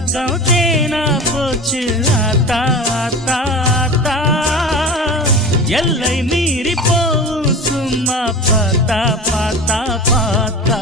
பக்கம் தேனா போச்சு ஆத்தா ஆத்தா ஆத்தா எல்லை மீறி போவும் சும்மா பார்த்தா பார்த்தா பார்த்தா